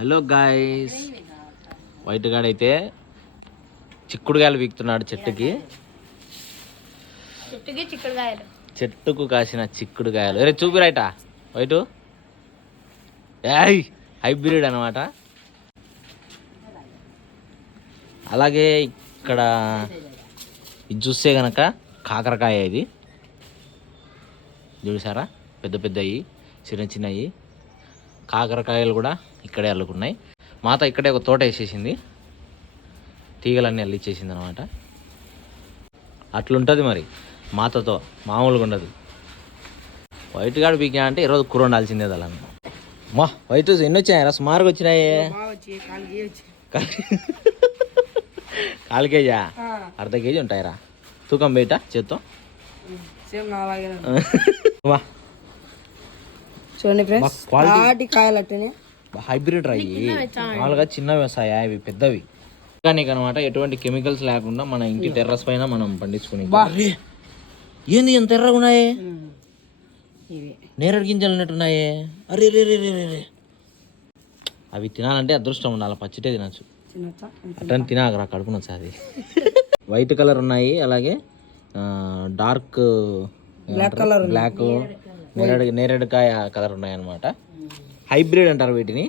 Hello guys, white గాడైతే చిక్కుడుగాయలు వీక్తున్నాడు చెట్టుకు కాసిన చిక్కుడుగాయలు. అరే చూపిరైటా వైట్ హైబ్రిడ్ అనమాట. అలాగే ఇక్కడ ఇది చూస్తే కనుక కాకరకాయ, ఇది చూసారా, పెద్ద పెద్దవి చిన్న చిన్నవి కాకరకాయలు కూడా ఇక్కడే అల్లుకున్నాయి. మాత ఇక్కడే ఒక తోట వేసేసింది, తీగలన్నీ అల్లిచ్చేసింది అనమాట. అట్లుంటుంది మరి మాతతో, మామూలుగా ఉండదు. వైట్ గాడు బీకా అంటే ఈరోజు కూర ఉండాల్సిందే అలా. మా వైట్ ఎన్ని వచ్చాయి? సుమారుగా వచ్చినాయి. కాలు కేజా, అర్ధ కేజీ ఉంటాయిరా. తూకం బయట చేత్తో చూడండి ఫ్రెండ్స్, క్వాలిటీ కాయలు అట్టనే హైబ్రిడ్ రాయి. మామూలుగా చిన్నవి వస్తాయి, అవి పెద్దవి కానీ అనమాట. ఎటువంటి కెమికల్స్ లేకుండా మన ఇంటి టెర్రస్ పైన మనం పండించుకుని. ఏంది ఎంత ఎర్రగా ఉన్నాయి? నేరేడు గింజలు అన్నట్టున్నాయి. అరే రే రే రే రే, అవి తినాలంటే అదృష్టం ఉండాలి, పచ్చిటే తినచ్చు. అట్లని తినాకరా, కడుపున వచ్చేది. వైట్ కలర్ ఉన్నాయి, అలాగే డార్క్ బ్లాక్ నేరేడుకాయ కలర్ ఉన్నాయి అనమాట. హైబ్రిడ్ అంటారు వీటిని.